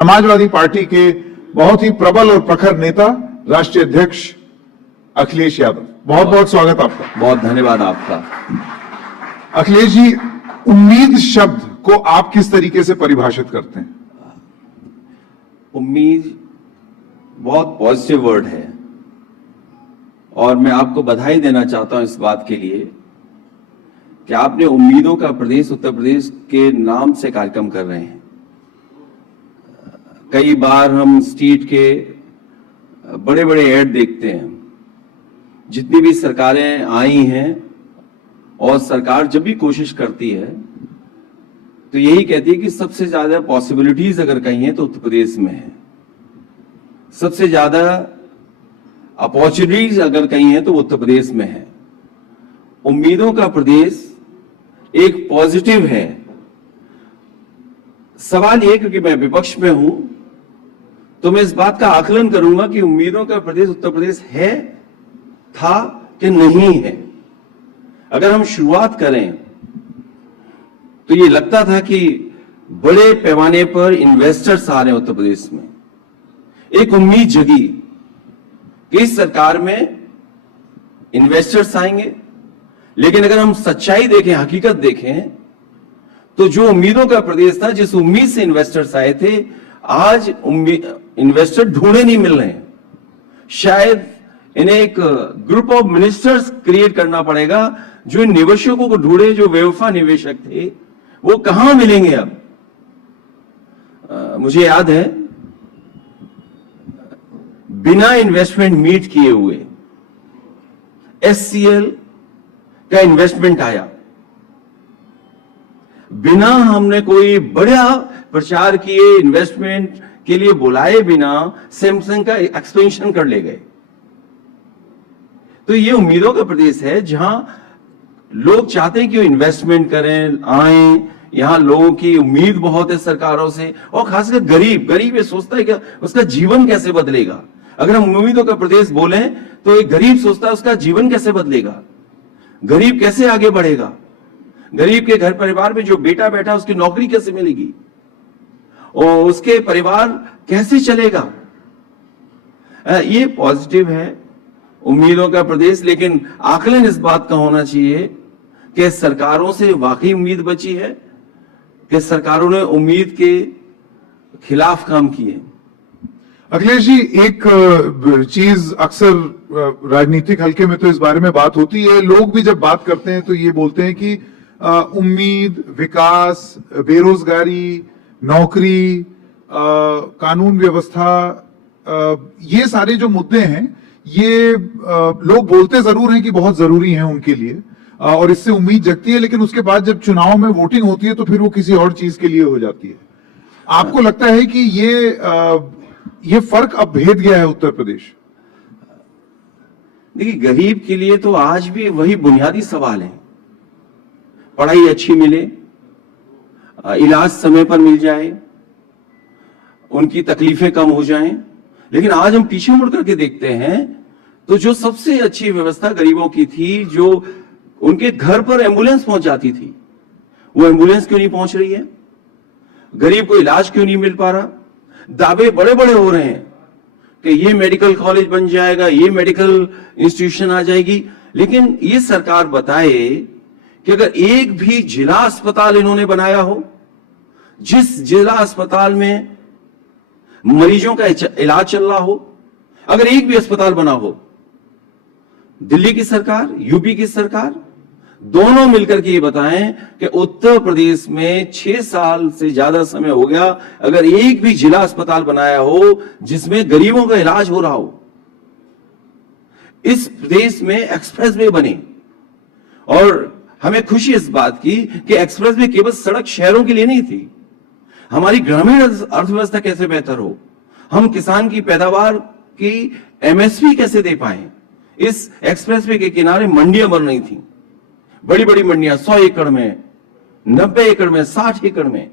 Samajwadi party के बहुत ही प्रबल और प्रखर नेता राष्ट्रीय अध्यक्ष अखिलेश यादव, बहुत बहुत स्वागत आपका। बहुत धन्यवाद आपका। अखिलेश जी, उम्मीद शब्द को आप किस तरीके से परिभाषित करते हैं? उम्मीद बहुत पॉजिटिव वर्ड है और मैं आपको बधाई देना चाहता हूं इस बात के लिए कि आपने उम्मीदों का प्रदेश उत्तर प्रदेश के नाम से कार्यक्रम कर रहे हैं। कई बार हम स्ट्रीट के बड़े बड़े ऐड देखते हैं, जितनी भी सरकारें आई हैं और सरकार जब भी कोशिश करती है तो यही कहती है कि सबसे ज्यादा पॉसिबिलिटीज अगर कहीं है तो उत्तर प्रदेश में है, सबसे ज्यादा अपॉर्चुनिटीज अगर कहीं है तो उत्तर प्रदेश में है। उम्मीदों का प्रदेश एक पॉजिटिव है। सवाल ये, क्योंकि मैं विपक्ष में हूं तो मैं इस बात का आकलन करूंगा कि उम्मीदों का प्रदेश उत्तर प्रदेश है, था कि नहीं है। अगर हम शुरुआत करें तो ये लगता था कि बड़े पैमाने पर इन्वेस्टर्स आ रहे हैं उत्तर प्रदेश में। एक उम्मीद जगी कि इस सरकार में इन्वेस्टर्स आएंगे, लेकिन अगर हम सच्चाई देखें, हकीकत देखें, तो जो उम्मीदों का प्रदेश था, जिस उम्मीद से इन्वेस्टर्स आए थे, आज इन्वेस्टर ढूंढे नहीं मिल रहे हैं। शायद इन्हें एक ग्रुप ऑफ मिनिस्टर्स क्रिएट करना पड़ेगा जो इन निवेशकों को ढूंढे, जो बेवफा निवेशक थे वो कहां मिलेंगे अब। मुझे याद है, बिना इन्वेस्टमेंट मीट किए हुए एससीएल का इन्वेस्टमेंट आया, बिना हमने कोई बड़ा प्रचार किए, इन्वेस्टमेंट के लिए बुलाए बिना सैमसंग का एक्सपेंशन कर ले गए। तो ये उम्मीदों का प्रदेश है जहां लोग चाहते हैं कि वो इन्वेस्टमेंट करें, आए। यहां लोगों की उम्मीद बहुत है सरकारों से, और खासकर गरीब ये सोचता है कि उसका जीवन कैसे बदलेगा। अगर हम उम्मीदों का प्रदेश बोलें तो एक गरीब सोचता है उसका जीवन कैसे बदलेगा, गरीब कैसे आगे बढ़ेगा, गरीब के घर परिवार में जो बेटा बैठा उसकी नौकरी कैसे मिलेगी और उसके परिवार कैसे चलेगा। ये पॉजिटिव है उम्मीदों का प्रदेश। लेकिन आकलन इस बात का होना चाहिए कि सरकारों से वाकई उम्मीद बची है कि सरकारों ने उम्मीद के खिलाफ काम किए। अखिलेश जी, एक चीज अक्सर राजनीतिक हल्के में तो इस बारे में बात होती है, लोग भी जब बात करते हैं तो ये बोलते हैं कि उम्मीद, विकास, बेरोजगारी, नौकरी, कानून व्यवस्था, ये सारे जो मुद्दे हैं ये लोग बोलते जरूर हैं कि बहुत जरूरी हैं उनके लिए और इससे उम्मीद जगती है, लेकिन उसके बाद जब चुनाव में वोटिंग होती है तो फिर वो किसी और चीज के लिए हो जाती है। आपको लगता है कि ये फर्क अब भेद गया है उत्तर प्रदेश? देखिए, गरीब के लिए तो आज भी वही बुनियादी सवाल है, पढ़ाई अच्छी मिले, इलाज समय पर मिल जाए, उनकी तकलीफें कम हो जाएं। लेकिन आज हम पीछे मुड़ करके देखते हैं तो जो सबसे अच्छी व्यवस्था गरीबों की थी, जो उनके घर पर एम्बुलेंस पहुंच जाती थी, वो एम्बुलेंस क्यों नहीं पहुंच रही है? गरीब को इलाज क्यों नहीं मिल पा रहा? दावे बड़े बड़े हो रहे हैं कि ये मेडिकल कॉलेज बन जाएगा, ये मेडिकल इंस्टीट्यूशन आ जाएगी, लेकिन ये सरकार बताए कि अगर एक भी जिला अस्पताल इन्होंने बनाया हो, जिस जिला अस्पताल में मरीजों का इलाज चल रहा हो, अगर एक भी अस्पताल बना हो, दिल्ली की सरकार, यूपी की सरकार दोनों मिलकर के ये बताएं कि उत्तर प्रदेश में 6 साल से ज्यादा समय हो गया, अगर एक भी जिला अस्पताल बनाया हो जिसमें गरीबों का इलाज हो रहा हो। इस प्रदेश में एक्सप्रेस वे बने और हमें खुशी इस बात की कि एक्सप्रेस वे केवल सड़क शहरों के लिए नहीं थी, हमारी ग्रामीण अर्थव्यवस्था कैसे बेहतर हो, हम किसान की पैदावार की एमएसपी कैसे दे पाए। इस एक्सप्रेसवे के किनारे मंडियां बन रही थी, बड़ी बड़ी मंडियां 100 एकड़ में, 90 एकड़ में, 60 एकड़ में,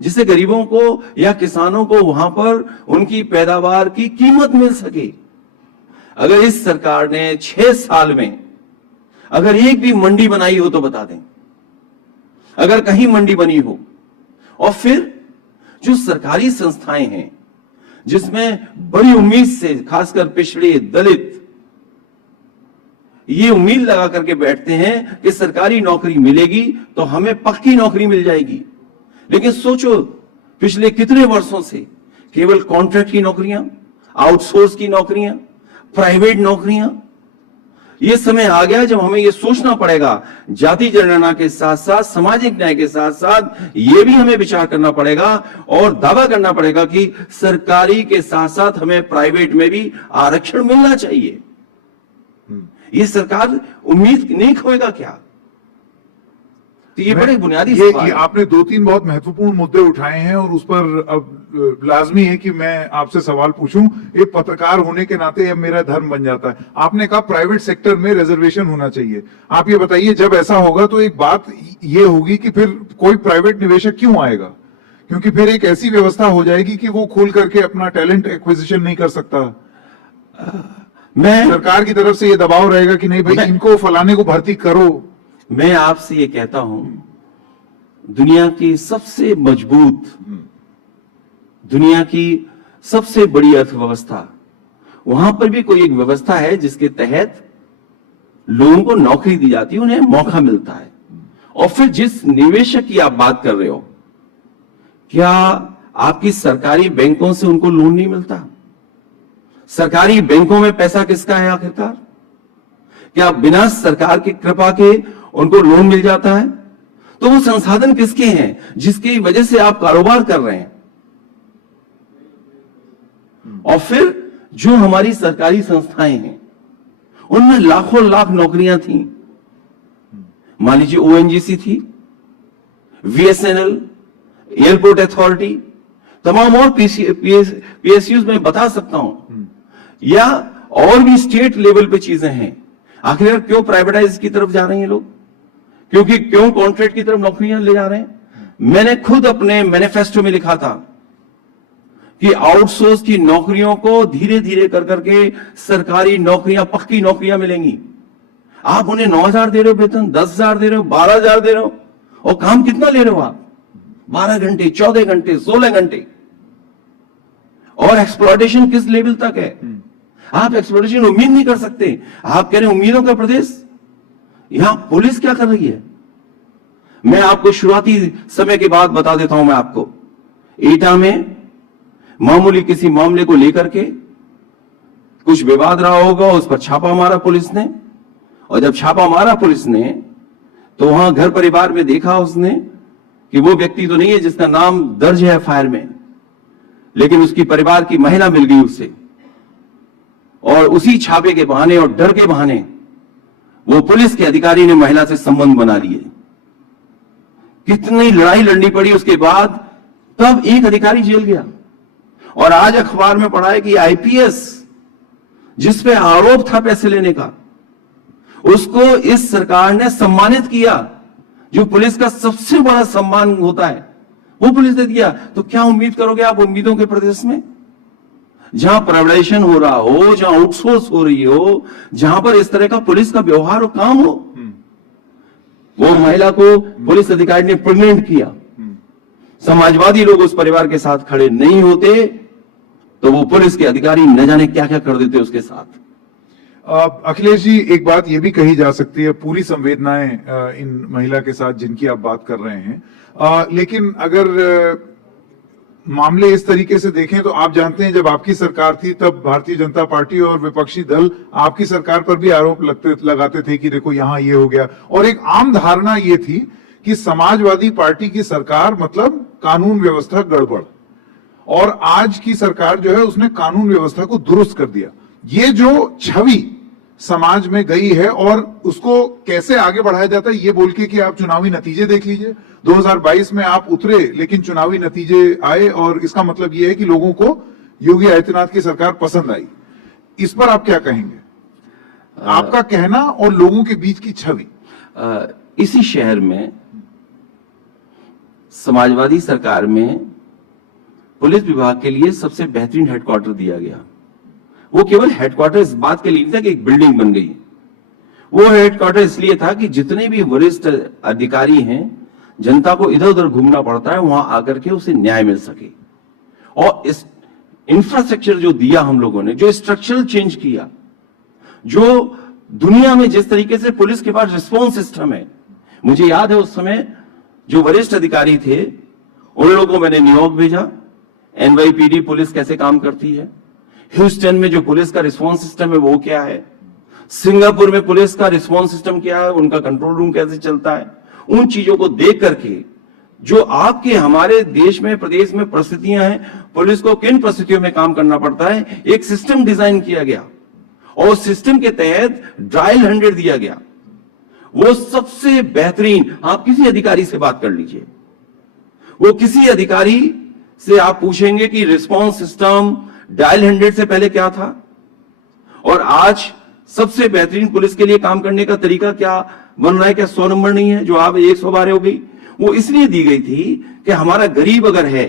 जिससे गरीबों को या किसानों को वहां पर उनकी पैदावार की कीमत मिल सके। अगर इस सरकार ने 6 साल में अगर एक भी मंडी बनाई हो तो बता दें, अगर कहीं मंडी बनी हो, और फिर जो सरकारी संस्थाएं हैं जिसमें बड़ी उम्मीद से खासकर पिछड़े दलित ये उम्मीद लगा करके बैठते हैं कि सरकारी नौकरी मिलेगी तो हमें पक्की नौकरी मिल जाएगी, लेकिन सोचो पिछले कितने वर्षों से केवल कॉन्ट्रैक्ट की नौकरियां, आउटसोर्स की नौकरियां, प्राइवेट नौकरियां। यह समय आ गया जब हमें यह सोचना पड़ेगा, जाति जनगणना के साथ साथ सामाजिक न्याय के साथ साथ यह भी हमें विचार करना पड़ेगा और दावा करना पड़ेगा कि सरकारी के साथ साथ हमें प्राइवेट में भी आरक्षण मिलना चाहिए। ये सरकार उम्मीद नहीं खोएगा क्या? तो ये बड़े बुनियादी सवाल ये है। आपने 2-3 बहुत महत्वपूर्ण मुद्दे उठाए हैं और उस पर अब लाजमी है कि मैं आपसे सवाल पूछूं। एक पत्रकार होने के नाते अब मेरा धर्म बन जाता है। आपने कहा प्राइवेट सेक्टर में रिजर्वेशन होना चाहिए। आप ये बताइए, जब ऐसा होगा तो एक बात ये होगी कि फिर कोई प्राइवेट निवेशक क्यों आएगा? क्योंकि फिर एक ऐसी व्यवस्था हो जाएगी कि वो खोल करके अपना टैलेंट एक्विजिशन नहीं कर सकता। सरकार की तरफ से ये दबाव रहेगा कि नहीं भाई इनको फलाने को भर्ती करो। मैं आपसे ये कहता हूं, दुनिया की सबसे मजबूत, दुनिया की सबसे बड़ी अर्थव्यवस्था, वहां पर भी कोई एक व्यवस्था है जिसके तहत लोगों को नौकरी दी जाती है, उन्हें मौका मिलता है। और फिर जिस निवेशक की आप बात कर रहे हो, क्या आपकी सरकारी बैंकों से उनको लोन नहीं मिलता? सरकारी बैंकों में पैसा किसका है आखिरकार? क्या बिना सरकार की कृपा के उनको लोन मिल जाता है? तो वो संसाधन किसके हैं जिसकी वजह से आप कारोबार कर रहे हैं? और फिर जो हमारी सरकारी संस्थाएं हैं उनमें लाखों लाख नौकरियां थी। मान लीजिए ओएनजीसी थी, वीएसएनएल, एयरपोर्ट अथॉरिटी, तमाम और पीएसयूज में बता सकता हूं, या और भी स्टेट लेवल पे चीजें हैं। आखिर क्यों प्राइवेटाइज की तरफ जा रहे हैं लोग? क्योंकि क्यों कॉन्ट्रैक्ट की तरफ नौकरियां ले जा रहे हैं? मैंने खुद अपने मैनिफेस्टो में लिखा था कि आउटसोर्स की नौकरियों को धीरे धीरे कर करके सरकारी नौकरियां, पक्की नौकरियां मिलेंगी। आप उन्हें 9,000 दे रहे हो वेतन, 10,000 दे रहे हो, 12,000 दे रहे हो, और काम कितना ले रहे हो आप? 12 घंटे, 14 घंटे, 16 घंटे। और एक्सप्लॉयटेशन किस लेवल तक है? आप एक्सप्लॉयटेशन उम्मीद नहीं कर सकते। आप कह रहे हैं उम्मीदों का प्रदेश, यहां पुलिस क्या कर रही है? मैं आपको शुरुआती समय की बात बता देता हूं। मैं आपको एटा में मामूली किसी मामले को लेकर के कुछ विवाद रहा होगा, उस पर छापा मारा पुलिस ने, और जब छापा मारा पुलिस ने तो वहां घर परिवार में देखा उसने कि वो व्यक्ति तो नहीं है जिसका नाम दर्ज है एफआईआर में, लेकिन उसकी परिवार की महिला मिल गई उससे, और उसी छापे के बहाने और डर के बहाने वो पुलिस के अधिकारी ने महिला से संबंध बना लिए। कितनी लड़ाई लड़नी पड़ी उसके बाद, तब एक अधिकारी जेल गया। और आज अखबार में पढ़ा है कि आईपीएस जिस पे आरोप था पैसे लेने का, उसको इस सरकार ने सम्मानित किया। जो पुलिस का सबसे बड़ा सम्मान होता है वो पुलिस ने दिया। तो क्या उम्मीद करोगे आप उम्मीदों के प्रदेश में, जहां प्राइवेटाइजेशन हो रहा हो, जहां आउटसोर्स हो रही हो, जहां पर इस तरह का पुलिस का व्यवहार और काम हो? वो महिला को पुलिस अधिकारी ने प्रेग्नेंट किया, समाजवादी लोग उस परिवार के साथ खड़े नहीं होते तो वो पुलिस के अधिकारी न जाने क्या क्या कर देते उसके साथ। अखिलेश जी, एक बात ये भी कही जा सकती है, पूरी संवेदनाएं इन महिला के साथ जिनकी आप बात कर रहे हैं, लेकिन अगर मामले इस तरीके से देखें तो आप जानते हैं जब आपकी सरकार थी तब भारतीय जनता पार्टी और विपक्षी दल आपकी सरकार पर भी आरोप लगाते थे कि देखो यहां ये हो गया, और एक आम धारणा ये थी कि समाजवादी पार्टी की सरकार मतलब कानून व्यवस्था गड़बड़, और आज की सरकार जो है उसने कानून व्यवस्था को दुरुस्त कर दिया। ये जो छवि समाज में गई है और उसको कैसे आगे बढ़ाया जाता है ये बोल के कि आप चुनावी नतीजे देख लीजिए, 2022 में आप उतरे लेकिन चुनावी नतीजे आए, और इसका मतलब ये है कि लोगों को योगी आदित्यनाथ की सरकार पसंद आई। इस पर आप क्या कहेंगे? आपका कहना और लोगों के बीच की छवि। इसी शहर में समाजवादी सरकार में पुलिस विभाग के लिए सबसे बेहतरीन हेडक्वार्टर दिया गया। वो केवल हेडक्वार्टर इस बात के लिए नहीं था कि एक बिल्डिंग बन गई, वो हेडक्वार्टर इसलिए था कि जितने भी वरिष्ठ अधिकारी हैं, जनता को इधर उधर घूमना पड़ता है, वहां आकर के उसे न्याय मिल सके। और इस इंफ्रास्ट्रक्चर जो दिया हम लोगों ने, जो स्ट्रक्चरल चेंज किया, जो दुनिया में जिस तरीके से पुलिस के पास रिस्पॉन्स सिस्टम है, मुझे याद है उस समय जो वरिष्ठ अधिकारी थे उन लोगों को मैंने न्यूयॉर्क भेजा, एनवाईपीडी पुलिस कैसे काम करती है, ह्यूस्टन में जो पुलिस का रिस्पॉन्स सिस्टम है वो क्या है, सिंगापुर में पुलिस का रिस्पॉन्स सिस्टम क्या है, उनका कंट्रोल रूम कैसे चलता है, उन चीजों को देख करके जो आपके हमारे देश में प्रदेश में परिस्थितियां हैं, पुलिस को किन परिस्थितियों में काम करना पड़ता है, एक सिस्टम डिजाइन किया गया और सिस्टम के तहत ट्रायल 100 दिया गया। वो सबसे बेहतरीन, आप किसी अधिकारी से बात कर लीजिए, वो किसी अधिकारी से आप पूछेंगे कि रिस्पॉन्स सिस्टम डायल 100 से पहले क्या था और आज सबसे बेहतरीन पुलिस के लिए काम करने का तरीका क्या बन रहा है, क्या 100 नंबर नहीं है जो आप 112 हो गई। वो इसलिए दी गई थी कि हमारा गरीब अगर है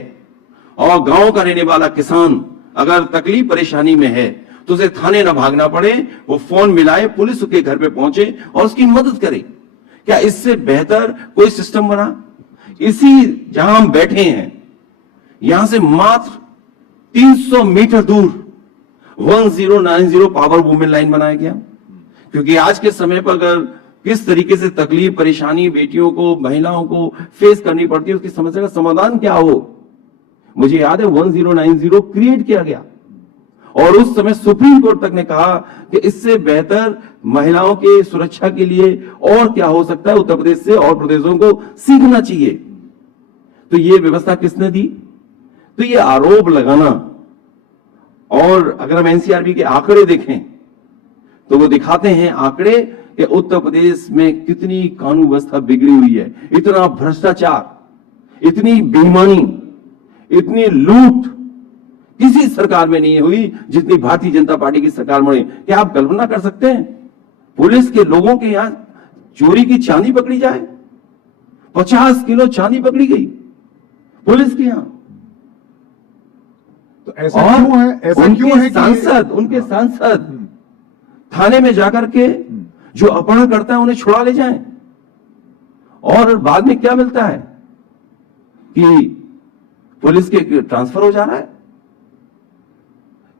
और गांव का रहने वाला किसान अगर तकलीफ परेशानी में है तो उसे थाने ना भागना पड़े, वो फोन मिलाए, पुलिस उसके घर पे पहुंचे और उसकी मदद करे। क्या इससे बेहतर कोई सिस्टम बना? इसी जहां हम बैठे हैं यहां से मात्र 300 मीटर दूर 1090 पावर वुमेन लाइन बनाया गया, क्योंकि आज के समय पर अगर किस तरीके से तकलीफ परेशानी बेटियों को महिलाओं को फेस करनी पड़ती है, उसकी समस्या का समाधान क्या हो, मुझे याद है 1090 क्रिएट किया गया और उस समय सुप्रीम कोर्ट तक ने कहा कि इससे बेहतर महिलाओं के सुरक्षा के लिए और क्या हो सकता है, उत्तर प्रदेश से और प्रदेशों को सीखना चाहिए। तो ये व्यवस्था किसने दी? तो ये आरोप लगाना, और अगर हम एनसीआरबी के आंकड़े देखें तो वो दिखाते हैं आंकड़े कि उत्तर प्रदेश में कितनी कानून व्यवस्था बिगड़ी हुई है, इतना भ्रष्टाचार, इतनी बेईमानी, इतनी लूट किसी सरकार में नहीं हुई जितनी भारतीय जनता पार्टी की सरकार में। क्या आप कल्पना कर सकते हैं पुलिस के लोगों के यहां चोरी की चांदी पकड़ी जाए? 50 किलो चांदी पकड़ी गई पुलिस के यहां। तो ऐसा क्यों है? ऐसा क्यों है कि उनके सांसद थाने में जाकर के जो अपहरण करता है उन्हें छुड़ा ले जाएं, और बाद में क्या मिलता है कि पुलिस के ट्रांसफर हो जा रहा है।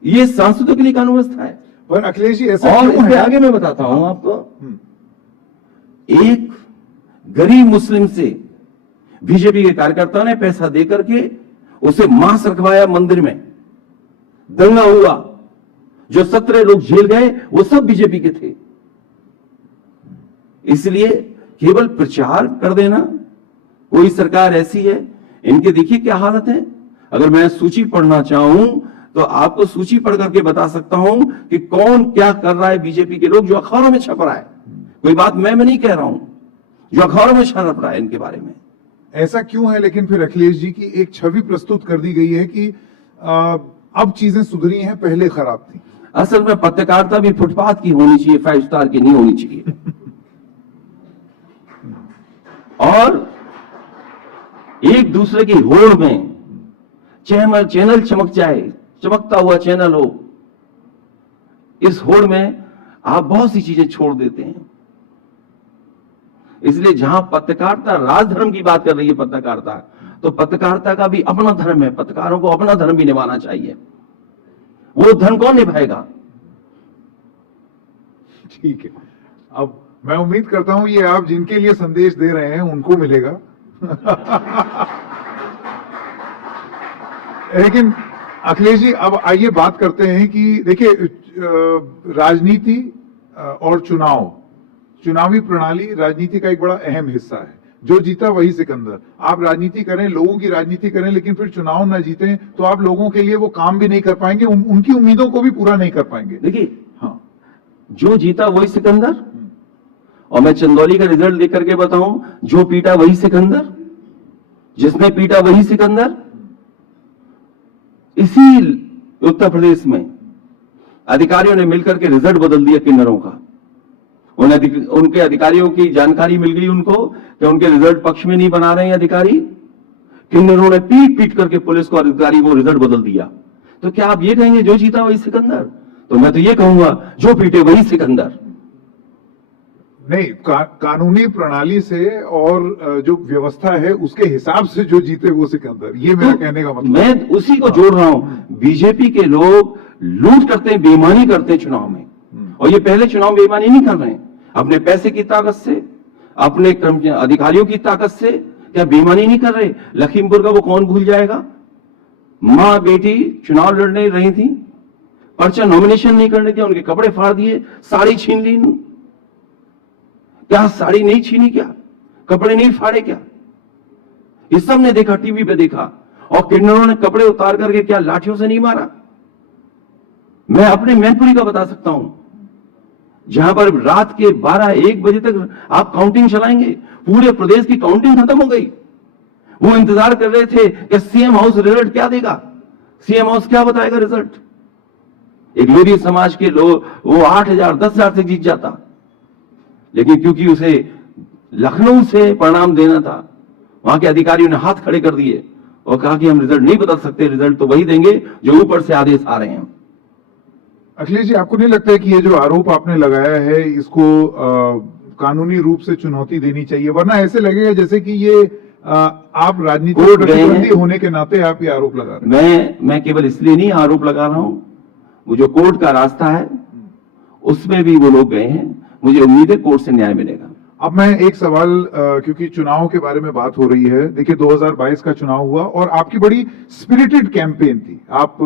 ये सांसदों के लिए कानून व्यवस्था है। पर अखिलेश जी ऐसा और क्यों इसके है? आगे मैं बताता हूं आपको, एक गरीब मुस्लिम से बीजेपी के कार्यकर्ताओं ने पैसा देकर के उसे मांस रखवाया मंदिर में, दंगा हुआ, जो 17 लोग जेल गए वो सब बीजेपी के थे। इसलिए केवल प्रचार कर देना, कोई सरकार ऐसी है, इनके देखिए क्या हालत है। अगर मैं सूची पढ़ना चाहूं तो आपको सूची पढ़ करके बता सकता हूं कि कौन क्या कर रहा है बीजेपी के लोग, जो अखबारों में छप रहा है। कोई बात मैं नहीं कह रहा हूं, जो अखबारों में छप रहा है इनके बारे में। ऐसा क्यों है लेकिन फिर अखिलेश जी की एक छवि प्रस्तुत कर दी गई है कि अब चीजें सुधरी हैं, पहले खराब थी। असल में पत्रकारिता भी फुटपाथ की होनी चाहिए, 5 स्टार की नहीं होनी चाहिए। और एक दूसरे की होड़ में चैनल चमक जाए, चमकता हुआ चैनल हो, इस होड़ में आप बहुत सी चीजें छोड़ देते हैं। इसलिए जहां पत्रकारिता राजधर्म की बात कर रही है पत्रकारिता, तो पत्रकारिता का भी अपना धर्म है, पत्रकारों को अपना धर्म भी निभाना चाहिए। वो धर्म कौन निभाएगा? ठीक है, अब मैं उम्मीद करता हूं ये आप जिनके लिए संदेश दे रहे हैं उनको मिलेगा। लेकिन अखिलेश जी अब आइए बात करते हैं कि देखिए राजनीति और चुनावी प्रणाली राजनीति का एक बड़ा अहम हिस्सा है। जो जीता वही सिकंदर। आप राजनीति करें, लोगों की राजनीति करें, लेकिन फिर चुनाव ना जीते तो आप लोगों के लिए वो काम भी नहीं कर पाएंगे, उनकी उम्मीदों को भी पूरा नहीं कर पाएंगे। देखिए, हाँ, जो जीता वही सिकंदर, और मैं चंदौली का रिजल्ट देख करके बताऊं, जो पीटा वही सिकंदर, जिसने पीटा वही सिकंदर। इसी उत्तर प्रदेश में अधिकारियों ने मिलकर के रिजल्ट बदल दिया किन्नरों का। उनके अधिकारियों की जानकारी मिल गई उनको कि उनके रिजल्ट पक्ष में नहीं बना रहे हैं अधिकारी। किन्नरों ने पीट पीट करके पुलिस को अधिकारी को रिजल्ट बदल दिया। तो क्या आप ये कहेंगे जो जीता वही सिकंदर? तो मैं तो ये कहूंगा जो पीटे वही सिकंदर। नहीं, कानूनी प्रणाली से और जो व्यवस्था है उसके हिसाब से जो जीते वो सिकंदर, ये मेरा कहने का मतलब। मैं उसी को जोड़ रहा हूं। बीजेपी के लोग लूट करते हैं, बेईमानी करते हैं चुनाव में, और ये पहले चुनाव बेईमानी नहीं कर रहे हैं। अपने पैसे की ताकत से, अपने अधिकारियों की ताकत से क्या बेईमानी नहीं कर रहे? लखीमपुर का वो कौन भूल जाएगा? मां बेटी चुनाव लड़ने रही थी, पर्चा नॉमिनेशन नहीं करने दिया, उनके कपड़े फाड़ दिए, साड़ी छीन ली। क्या साड़ी नहीं छीनी? क्या कपड़े नहीं फाड़े? क्या इस सब ने देखा, टीवी पे देखा। और किन्नरों ने कपड़े उतार करके क्या लाठियों से नहीं मारा? मैं अपने मैनपुरी का बता सकता हूं, जहां पर रात के 12-1 बजे तक आप काउंटिंग चलाएंगे, पूरे प्रदेश की काउंटिंग खत्म हो गई। वो इंतजार कर रहे थे कि सीएम हाउस रिजल्ट क्या देगा, सीएम हाउस क्या बताएगा रिजल्ट। एक लोधी समाज के लोग वो 8,000 10,000 से जीत जाता, लेकिन क्योंकि उसे लखनऊ से परिणाम देना था, वहां के अधिकारियों ने हाथ खड़े कर दिए और कहा कि हम रिजल्ट नहीं बदल सकते, रिजल्ट तो वही देंगे जो ऊपर से आदेश आ रहे हैं। अखिलेश जी, आपको नहीं लगता है कि ये जो आरोप आपने लगाया है इसको कानूनी रूप से चुनौती देनी चाहिए? वरना ऐसे लगेगा जैसे कि ये आप राजनीतिक प्रतिद्वंदी होने के नाते आप ये आरोप लगा रहे हैं। मैं केवल इसलिए नहीं आरोप लगा रहा हूं, वो जो कोर्ट का रास्ता है उसमें भी वो लोग गए हैं। मुझे उम्मीद है कोर्ट से न्याय मिलेगा। अब मैं एक सवाल, क्योंकि चुनाव के बारे में बात हो रही है, देखिए 2022 का चुनाव हुआ और आपकी बड़ी स्पिरिटेड कैंपेन थी। आप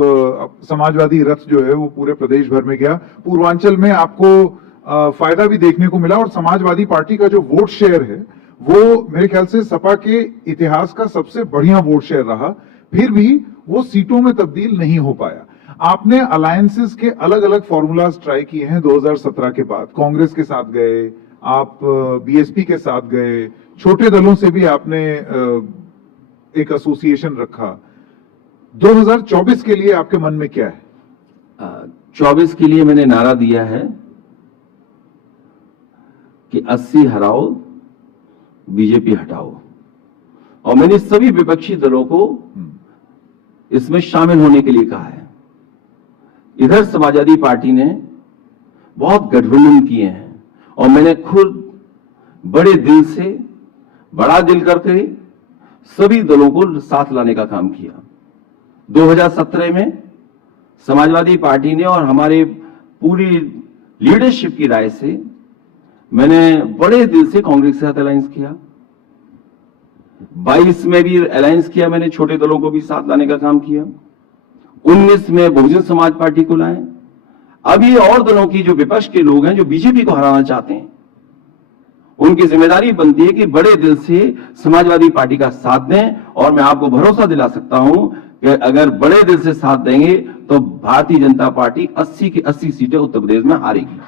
समाजवादी रथ जो है वो पूरे प्रदेश भर में गया, पूर्वांचल में आपको फायदा भी देखने को मिला, और समाजवादी पार्टी का जो वोट शेयर है वो मेरे ख्याल से सपा के इतिहास का सबसे बढ़िया वोट शेयर रहा। फिर भी वो सीटों में तब्दील नहीं हो पाया। आपने अलायंसेस के अलग अलग फॉर्मूलाज ट्राई किए हैं 2017 के बाद। कांग्रेस के साथ गए, आप बीएसपी के साथ गए, छोटे दलों से भी आपने एक एसोसिएशन रखा। 2024 के लिए आपके मन में क्या है? 24 के लिए मैंने नारा दिया है कि 80 हराओ, बीजेपी हटाओ, और मैंने सभी विपक्षी दलों को इसमें शामिल होने के लिए कहा है। इधर समाजवादी पार्टी ने बहुत गठबंधन किए हैं और मैंने खुद बड़े दिल से, बड़ा दिल करके सभी दलों को साथ लाने का काम किया। 2017 में समाजवादी पार्टी ने और हमारे पूरी लीडरशिप की राय से मैंने बड़े दिल से कांग्रेस के साथ अलायंस किया। 22 में भी अलायंस किया, मैंने छोटे दलों को भी साथ लाने का काम किया। 19 में बहुजन समाज पार्टी को लाए। अब ये और दलों की जो विपक्ष के लोग हैं जो बीजेपी को हराना चाहते हैं, उनकी जिम्मेदारी बनती है कि बड़े दिल से समाजवादी पार्टी का साथ दें। और मैं आपको भरोसा दिला सकता हूं कि अगर बड़े दिल से साथ देंगे तो भारतीय जनता पार्टी 80 की 80 सीटें उत्तर प्रदेश में हारेगी।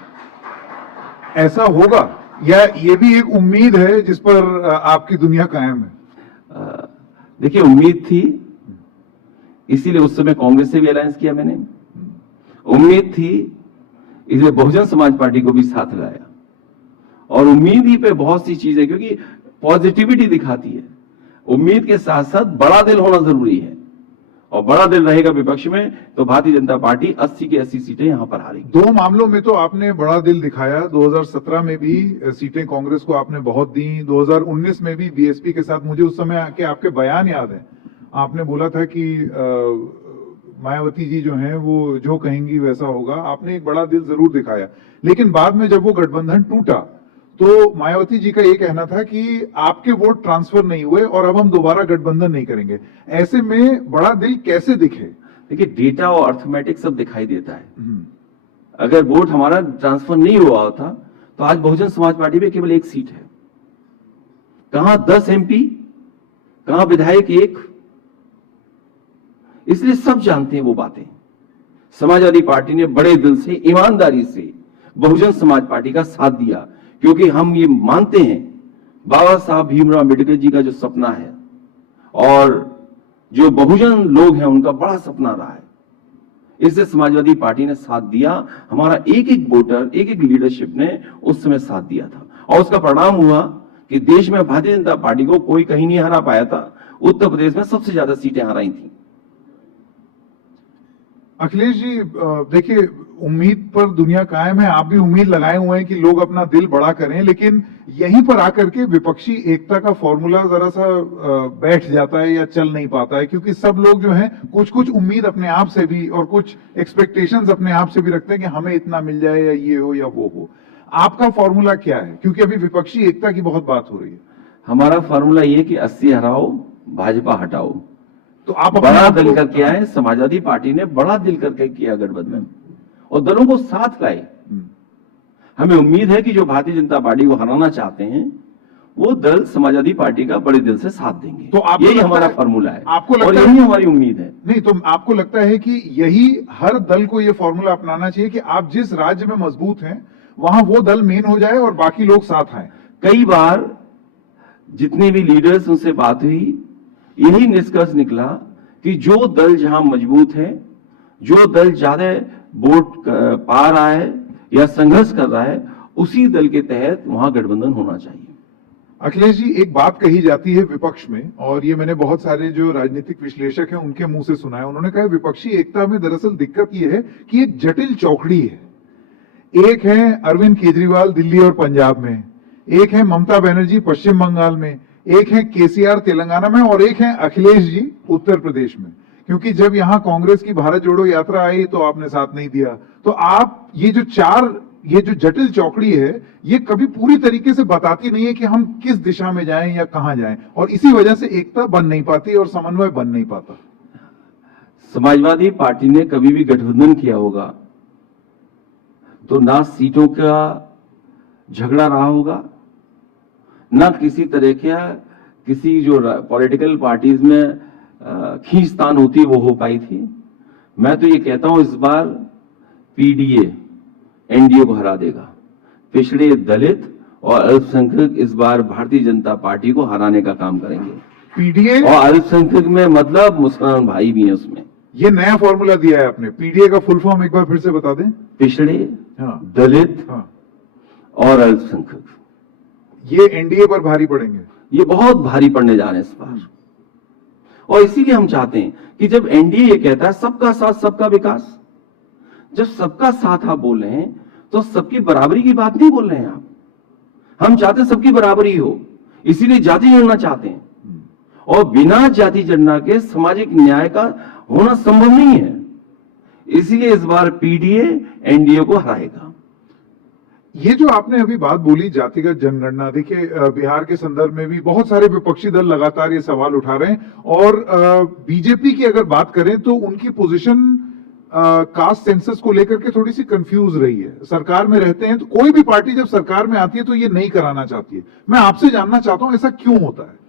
ऐसा होगा या ये भी एक उम्मीद है जिस पर आपकी दुनिया कायम है? देखिए, उम्मीद थी, इसीलिए उस समय कांग्रेस से भी अलायंस किया मैंने। उम्मीद थी, इसलिए बहुजन समाज पार्टी को भी साथ लाया। और उम्मीद ही पे बहुत सी चीजें, क्योंकि पॉजिटिविटी दिखाती है। उम्मीद के साथ साथ बड़ा दिल होना जरूरी है, और बड़ा दिल रहेगा विपक्ष में तो भारतीय जनता पार्टी 80 की 80 सीटें यहां पर हारेगी। 2 मामलों में तो आपने बड़ा दिल दिखाया। 2017 में भी सीटें कांग्रेस को आपने बहुत दी, 2019 में भी बीएसपी के साथ। मुझे उस समय के आपके बयान याद है, आपने बोला था कि मायावती जी जो हैं वो जो कहेंगी वैसा होगा। आपने एक बड़ा दिल जरूर दिखाया, लेकिन बाद में जब वो गठबंधन टूटा तो मायावती जी का ये कहना था कि आपके वोट ट्रांसफर नहीं हुए और अब हम दोबारा गठबंधन नहीं करेंगे। ऐसे में बड़ा दिल कैसे दिखे? देखिए, डेटा और अर्थमेटिक सब दिखाई देता है। अगर वोट हमारा ट्रांसफर नहीं हुआ होता तो आज बहुजन समाज पार्टी में केवल 1 सीट है। कहां 10 एमपी, कहां विधायक 1। इसलिए सब जानते हैं वो बातें। समाजवादी पार्टी ने बड़े दिल से, ईमानदारी से बहुजन समाज पार्टी का साथ दिया, क्योंकि हम ये मानते हैं बाबा साहब भीमराव अम्बेडकर जी का जो सपना है और जो बहुजन लोग हैं उनका बड़ा सपना रहा है। इससे समाजवादी पार्टी ने साथ दिया। हमारा एक एक वोटर, एक एक लीडरशिप ने उस समय साथ दिया था, और उसका परिणाम हुआ कि देश में भारतीय जनता पार्टी को कोई कहीं नहीं हरा पाया था। उत्तर प्रदेश में सबसे ज्यादा सीटें हराई थी। अखिलेश जी, देखिए उम्मीद पर दुनिया कायम है, आप भी उम्मीद लगाए हुए हैं कि लोग अपना दिल बड़ा करें, लेकिन यहीं पर आकर के विपक्षी एकता का फॉर्मूला जरा सा बैठ जाता है या चल नहीं पाता है, क्योंकि सब लोग जो हैं कुछ कुछ उम्मीद अपने आप से भी और कुछ एक्सपेक्टेशंस अपने आप से भी रखते हैं कि हमें इतना मिल जाए या ये हो या वो हो। आपका फॉर्मूला क्या है, क्योंकि अभी विपक्षी एकता की बहुत बात हो रही है। हमारा फॉर्मूला ये कि 80 हराओ, भाजपा हटाओ। तो आप अपने बड़ा आप दल को- करके आए, समाजवादी पार्टी ने बड़ा दिल करके किया गठबंधन और दलों को साथ लाए। हमें उम्मीद है कि जो भारतीय जनता पार्टी को हराना चाहते हैं वो दल समाजवादी पार्टी का बड़े दिल से साथ देंगे। तो आपको यही लगता हमारा है- फॉर्मूला है आपको लगता और है- यही हमारी उम्मीद है। नहीं, तो आपको लगता है कि यही हर दल को ये फॉर्मूला अपनाना चाहिए कि आप जिस राज्य में मजबूत हैं वहां वो दल मेन हो जाए और बाकी लोग साथ आए। कई बार जितने भी लीडर्स उनसे बात हुई, यही निष्कर्ष निकला कि जो दल जहां मजबूत है, जो दल ज्यादा वोट पा रहा है या संघर्ष कर रहा है, उसी दल के तहत वहां गठबंधन होना चाहिए। अखिलेश जी, एक बात कही जाती है विपक्ष में, और ये मैंने बहुत सारे जो राजनीतिक विश्लेषक हैं उनके मुंह से सुना है। उन्होंने कहा विपक्षी एकता में दरअसल दिक्कत ये है कि एक जटिल चौकड़ी है। एक है अरविंद केजरीवाल दिल्ली और पंजाब में, एक है ममता बनर्जी पश्चिम बंगाल में, एक है केसीआर तेलंगाना में, और एक है अखिलेश जी उत्तर प्रदेश में। क्योंकि जब यहां कांग्रेस की भारत जोड़ो यात्रा आई तो आपने साथ नहीं दिया। तो आप ये जो जटिल चौकड़ी है, ये कभी पूरी तरीके से बताती नहीं है कि हम किस दिशा में जाएं या कहां जाएं, और इसी वजह से एकता बन नहीं पाती और समन्वय बन नहीं पाता। समाजवादी पार्टी ने कभी भी गठबंधन किया होगा तो ना सीटों का झगड़ा रहा होगा, ना किसी तरह का किसी जो पॉलिटिकल पार्टीज में खींचतान होती है वो हो पाई थी। मैं तो ये कहता हूं इस बार पीडीए एनडीए को हरा देगा। पिछड़े, दलित और अल्पसंख्यक इस बार भारतीय जनता पार्टी को हराने का काम करेंगे। पीडीए, और अल्पसंख्यक में मतलब मुसलमान भाई भी हैं उसमें। ये नया फॉर्मूला दिया है आपने। पीडीए का फुल फॉर्म एक बार फिर से बता दें। पिछड़े, हाँ, दलित हाँ, और अल्पसंख्यक, ये एनडीए पर भारी पड़ेंगे। ये बहुत भारी पड़ने जा रहे हैं इस बार। और इसीलिए हम चाहते हैं कि जब एनडीए ये कहता है सबका साथ सबका विकास, जब सबका साथ आप बोल रहे हैं तो सबकी बराबरी की बात नहीं बोल रहे हैं आप। हम चाहते हैं सबकी बराबरी हो, इसीलिए जाति जनगणना चाहते हैं। और बिना जाति जनगणना के सामाजिक न्याय का होना संभव नहीं है। इसीलिए इस बार पीडीए एनडीए को हराएगा। ये जो आपने अभी बात बोली जातिगत जनगणना, देखिए बिहार के संदर्भ में भी बहुत सारे विपक्षी दल लगातार ये सवाल उठा रहे हैं, और बीजेपी की अगर बात करें तो उनकी पोजीशन कास्ट सेंसस को लेकर के थोड़ी सी कंफ्यूज रही है। सरकार में रहते हैं तो कोई भी पार्टी जब सरकार में आती है तो ये नहीं कराना चाहती है। मैं आपसे जानना चाहता हूं ऐसा क्यों होता है?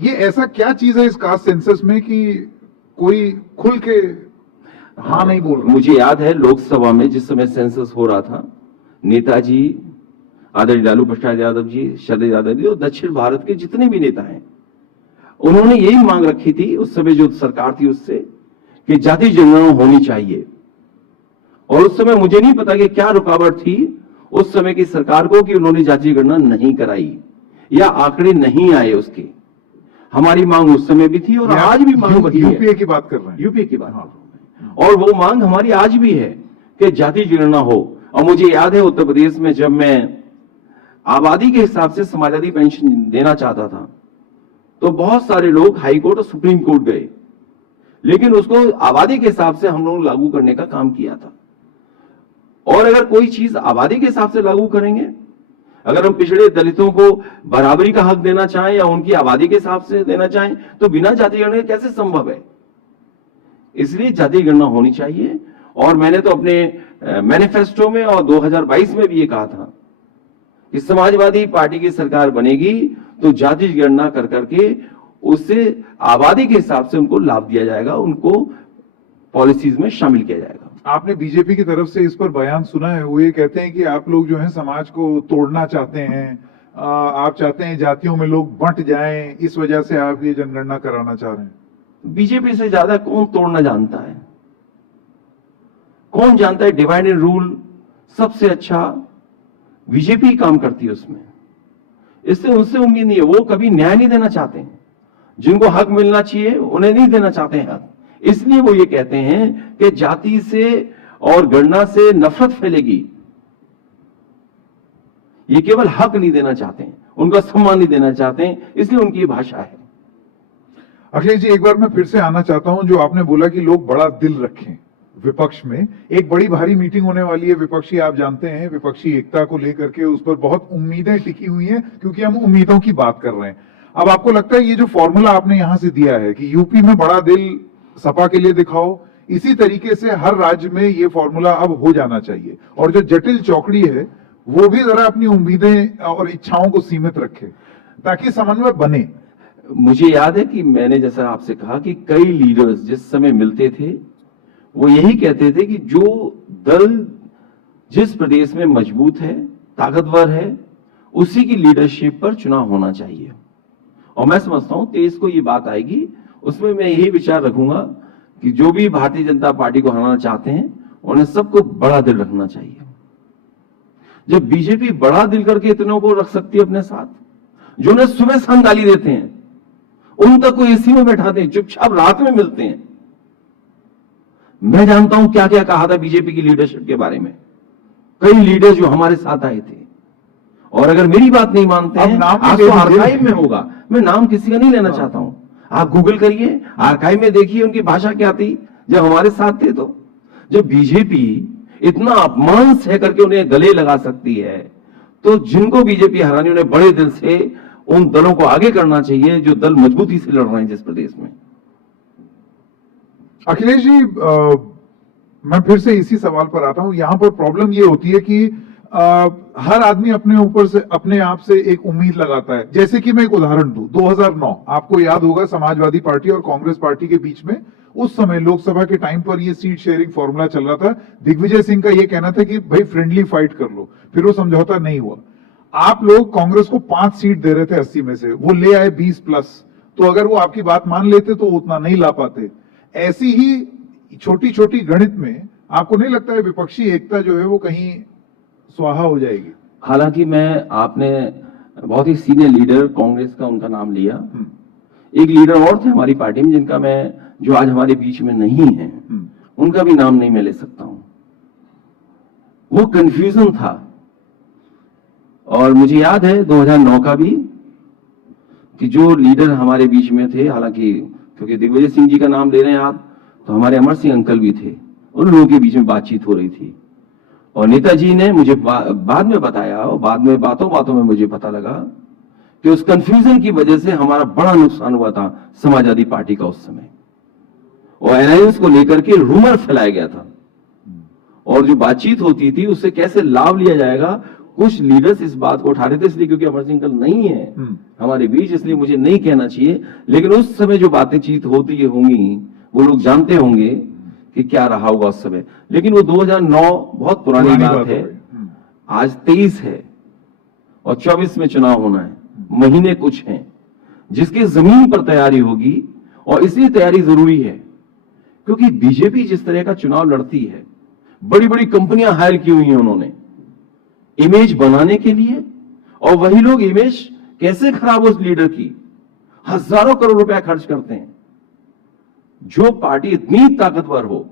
ये ऐसा क्या चीज है इस कास्ट सेंसस में कि कोई खुल के हाँ नहीं बोल रहा? मुझे याद है लोकसभा में जिस समय सेंसस हो रहा था, नेताजी आदरणीय लालू प्रसाद यादव जी, शरद यादव जी और दक्षिण भारत के जितने भी नेता हैं, उन्होंने यही मांग रखी थी उस समय जो सरकार थी उससे कि जाति जनगणना होनी चाहिए। और उस समय मुझे नहीं पता कि क्या रुकावट थी उस समय की सरकार को कि उन्होंने जाति गणना नहीं कराई या आंकड़े नहीं आए उसके। हमारी मांग उस समय भी थी और आज भी मांग वही है। यूपीए की बात कर रहे हैं। यूपीए की बात कर रहा हूं। और वो मांग हमारी आज भी है कि जाति जनगणना हो। और मुझे याद है उत्तर प्रदेश में जब मैं आबादी के हिसाब से समाजवादी पेंशन देना चाहता था तो बहुत सारे लोग हाई कोर्ट और सुप्रीम कोर्ट गए, लेकिन उसको आबादी के हिसाब से हम लोग लागू करने का काम किया था। और अगर कोई चीज आबादी के हिसाब से लागू करेंगे, अगर हम पिछड़े दलितों को बराबरी का हक देना चाहें या उनकी आबादी के हिसाब से देना चाहें तो बिना जाति गणना कैसे संभव है? इसलिए जाति गणना होनी चाहिए। और मैंने तो अपने मैनिफेस्टो में और 2022 में भी ये कहा था कि समाजवादी पार्टी की सरकार बनेगी तो जाति गणना कर करके उससे आबादी के हिसाब से उनको लाभ दिया जाएगा, उनको पॉलिसीज में शामिल किया जाएगा। आपने बीजेपी की तरफ से इस पर बयान सुना है, वो ये कहते हैं कि आप लोग जो है समाज को तोड़ना चाहते हैं, आप चाहते हैं जातियों में लोग बंट जाएं, इस वजह से आप ये जनगणना कराना चाह रहे हैं। बीजेपी से ज्यादा कौन तोड़ना जानता है? कौन जानता है डिवाइड एंड रूल सबसे अच्छा बीजेपी काम करती है उसमें। इससे उनसे उम्मीद नहीं है, वो कभी न्याय नहीं देना चाहते हैं। जिनको हक मिलना चाहिए उन्हें नहीं देना चाहते हैं हक। इसलिए वो ये कहते हैं कि जाति से और गणना से नफरत फैलेगी। ये केवल हक नहीं देना चाहते हैं, उनका सम्मान नहीं देना चाहते हैं, इसलिए उनकी ये भाषा है। अखिलेश जी, एक बार मैं फिर से आना चाहता हूं, जो आपने बोला कि लोग बड़ा दिल रखें। विपक्ष में एक बड़ी भारी मीटिंग होने वाली है विपक्षी, आप जानते हैं, विपक्षी एकता को लेकर के उस पर बहुत उम्मीदें टिकी हुई हैं, क्योंकि हम उम्मीदों की बात कर रहे हैं। अब आपको लगता है ये जो फॉर्मूला आपने यहां से दिया है कि यूपी में बड़ा दिल सपा के लिए दिखाओ, इसी तरीके से हर राज्य में ये फॉर्मूला अब हो जाना चाहिए, और जो जटिल चौकड़ी है वो भी जरा अपनी उम्मीदें और इच्छाओं को सीमित रखे ताकि समन्वय बने। मुझे याद है कि मैंने जैसा आपसे कहा कि कई लीडर्स जिस समय मिलते थे वो यही कहते थे कि जो दल जिस प्रदेश में मजबूत है, ताकतवर है, उसी की लीडरशिप पर चुनाव होना चाहिए। और मैं समझता हूं 23 को ये बात आएगी, उसमें मैं यही विचार रखूंगा कि जो भी भारतीय जनता पार्टी को हराना चाहते हैं उन्हें सबको बड़ा दिल रखना चाहिए। जब बीजेपी बड़ा दिल करके इतनों को रख सकती है अपने साथ, जो उन्हें सुबह शाम गाली देते हैं उन तक को एसी में बैठाते हैं, चुपचाप रात में मिलते हैं। मैं जानता हूं क्या क्या कहा था बीजेपी की लीडरशिप के बारे में, कई लीडर जो हमारे साथ आए थे। और अगर मेरी बात नहीं मानते हैं, आप तो आर्काइव में होगा, मैं नाम किसी का नहीं लेना चाहता हूं, आप गूगल करिए, आर्काइव में देखिए उनकी भाषा क्या थी जब हमारे साथ थे। तो जब बीजेपी इतना अपमान सह करके उन्हें गले लगा सकती है, तो जिनको बीजेपी हरानी उन्हें बड़े दिल से उन दलों को आगे करना चाहिए जो दल मजबूती से लड़ रहे हैं जिस प्रदेश में। अखिलेश जी, मैं फिर से इसी सवाल पर आता हूं। यहां पर प्रॉब्लम ये होती है कि हर आदमी अपने ऊपर से, अपने आप से एक उम्मीद लगाता है। जैसे कि मैं एक उदाहरण दूं, 2009 आपको याद होगा, समाजवादी पार्टी और कांग्रेस पार्टी के बीच में उस समय लोकसभा के टाइम पर ये सीट शेयरिंग फॉर्मूला चल रहा था। दिग्विजय सिंह का ये कहना था कि भाई फ्रेंडली फाइट कर लो, फिर वो समझौता नहीं हुआ। आप लोग कांग्रेस को 5 सीट दे रहे थे 80 में से, वो ले आए 20 प्लस। तो अगर वो आपकी बात मान लेते तो उतना नहीं ला पाते। ऐसी ही छोटी छोटी गणित में आपको नहीं लगता है विपक्षी एकता जो है वो कहीं स्वाहा हो जाएगी? हालांकि आपने बहुत ही सीनियर लीडर कांग्रेस का उनका नाम लिया, एक लीडर और थे हमारी पार्टी में जिनका जो आज हमारे बीच में नहीं है, उनका भी नाम नहीं मैं ले सकता हूं। वो कंफ्यूजन था, और मुझे याद है 2009 का भी कि जो लीडर हमारे बीच में थे, हालांकि क्योंकि दिग्विजय सिंह जी का नाम ले रहे हैं आप, तो हमारे अमर सिंह अंकल भी थे, उन लोगों के बीच में बातचीत हो रही थी। और नेताजी ने मुझे बाद में बताया, और बाद में बातों बातों में मुझे पता लगा कि उस कंफ्यूजन की वजह से हमारा बड़ा नुकसान हुआ था समाजवादी पार्टी का उस समय, और अलायंस को लेकर के रूमर फैलाया गया था, और जो बातचीत होती थी उससे कैसे लाभ लिया जाएगा, कुछ लीडर्स इस बात को उठा रहे थे। इसलिए क्योंकि अमर सिंह अंकल नहीं है हमारे बीच, इसलिए मुझे नहीं कहना चाहिए, लेकिन उस समय जो बातचीत होती होंगी वो लोग जानते होंगे कि क्या रहा होगा उस समय। लेकिन वो 2009 बहुत पुरानी बात है। आज 23 है और 24 में चुनाव होना है, महीने कुछ हैं, जिसकी जमीन पर तैयारी होगी। और इसलिए तैयारी जरूरी है क्योंकि बीजेपी जिस तरह का चुनाव लड़ती है, बड़ी बड़ी कंपनियां हायर की हुई हैं उन्होंने इमेज बनाने के लिए, और वही लोग इमेज कैसे खराब हो उस लीडर की, हजारों करोड़ रुपया खर्च करते हैं। जो पार्टी इतनी ताकतवर हो,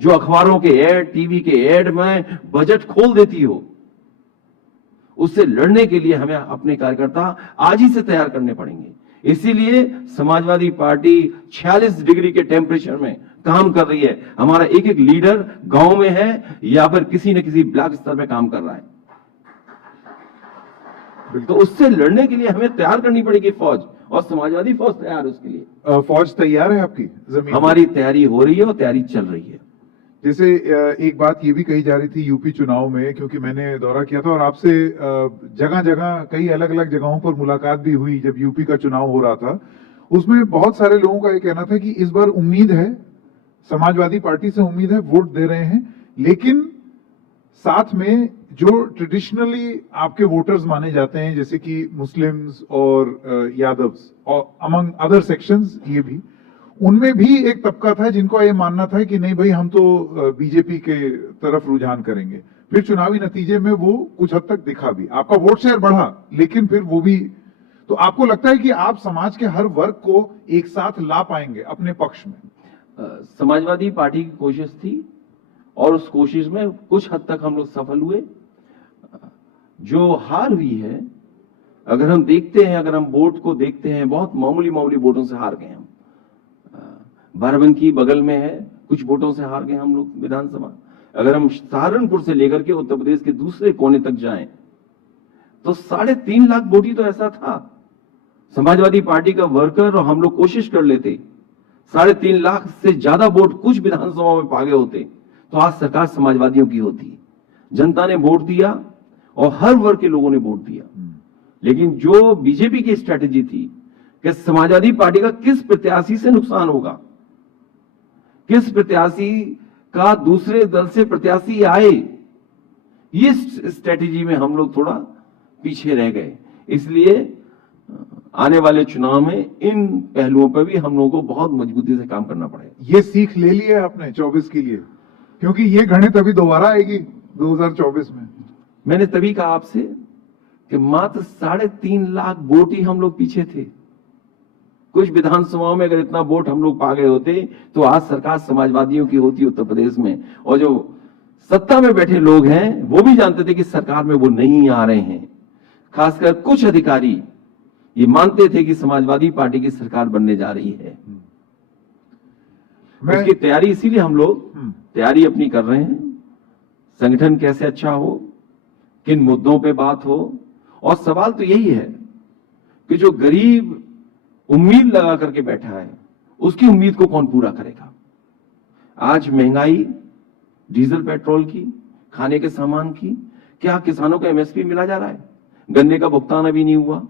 जो अखबारों के ऐड, टीवी के ऐड में बजट खोल देती हो, उससे लड़ने के लिए हमें अपने कार्यकर्ता आज ही से तैयार करने पड़ेंगे। इसीलिए समाजवादी पार्टी 46 डिग्री के टेम्परेचर में काम कर रही है। हमारा एक एक लीडर गांव में है या फिर किसी न किसी ब्लॉक स्तर पे काम कर रहा है। तो उससे लड़ने के लिए हमें तैयार करनी पड़ेगी फौज, और समाजवादी फौज तैयार है उसके लिए। फौज तैयार है आपकी जमीन? हमारी तैयारी हो रही है और तैयारी चल रही है। जैसे एक बात ये भी कही जा रही थी यूपी चुनाव में, क्योंकि मैंने दौरा किया था और आपसे जगह जगह कई अलग अलग जगहों पर मुलाकात भी हुई जब यूपी का चुनाव हो रहा था। उसमें बहुत सारे लोगों का ये कहना था कि इस बार उम्मीद है, समाजवादी पार्टी से उम्मीद है, वोट दे रहे हैं, लेकिन साथ में जो ट्रेडिशनली आपके वोटर्स माने जाते हैं जैसे कि मुस्लिम्स और यादव्स और अमंग अदर सेक्शंस, ये भी उनमें भी एक तबका था जिनको ये मानना था कि नहीं भाई हम तो बीजेपी के तरफ रुझान करेंगे। फिर चुनावी नतीजे में वो कुछ हद तक दिखा भी, आपका वोट शेयर बढ़ा, लेकिन फिर वो भी। तो आपको लगता है कि आप समाज के हर वर्ग को एक साथ ला पाएंगे अपने पक्ष में? समाजवादी पार्टी की कोशिश थी और उस कोशिश में कुछ हद तक हम लोग सफल हुए। जो हार हुई है, अगर हम देखते हैं, अगर हम वोट को देखते हैं, बहुत मामूली मामूली वोटों से हार गए हम। बाराबंकी बगल में है, कुछ वोटों से हार गए हम लोग विधानसभा। अगर हम सहारनपुर से लेकर के उत्तर प्रदेश के दूसरे कोने तक जाएं तो 3.5 लाख वोट ही तो ऐसा था। समाजवादी पार्टी का वर्कर और हम लोग कोशिश कर लेते, 3.5 लाख से ज्यादा वोट कुछ विधानसभा में पा गए होते तो आज सरकार समाजवादियों की होती। जनता ने वोट दिया और हर वर्ग के लोगों ने वोट दिया। लेकिन जो बीजेपी की स्ट्रेटेजी थी कि समाजवादी पार्टी का किस प्रत्याशी से नुकसान होगा, किस प्रत्याशी का दूसरे दल से प्रत्याशी आए, ये स्ट्रेटेजी में हम लोग थोड़ा पीछे रह गए। इसलिए आने वाले चुनाव में इन पहलुओं पर भी हम लोगों को बहुत मजबूती से काम करना पड़ेगा। ये सीख ले ली है आपने 24 के लिए, क्योंकि ये गणित अभी दोबारा आएगी 2024 में। मैंने तभी कहा आपसे कि मात्र 3.5 लाख वोट ही हम लोग पीछे थे। कुछ विधानसभाओं में अगर इतना वोट हम लोग पा गए होते तो आज सरकार समाजवादियों की होती उत्तर प्रदेश में। और जो सत्ता में बैठे लोग हैं वो भी जानते थे कि सरकार में वो नहीं आ रहे हैं। खासकर कुछ अधिकारी ये मानते थे कि समाजवादी पार्टी की सरकार बनने जा रही है। उसकी तैयारी, इसीलिए हम लोग तैयारी अपनी कर रहे हैं। संगठन कैसे अच्छा हो, किन मुद्दों पे बात हो, और सवाल तो यही है कि जो गरीब उम्मीद लगा करके बैठा है उसकी उम्मीद को कौन पूरा करेगा। आज महंगाई, डीजल पेट्रोल की, खाने के सामान की, क्या किसानों को एमएसपी मिला जा रहा है? गन्ने का भुगतान अभी नहीं हुआ,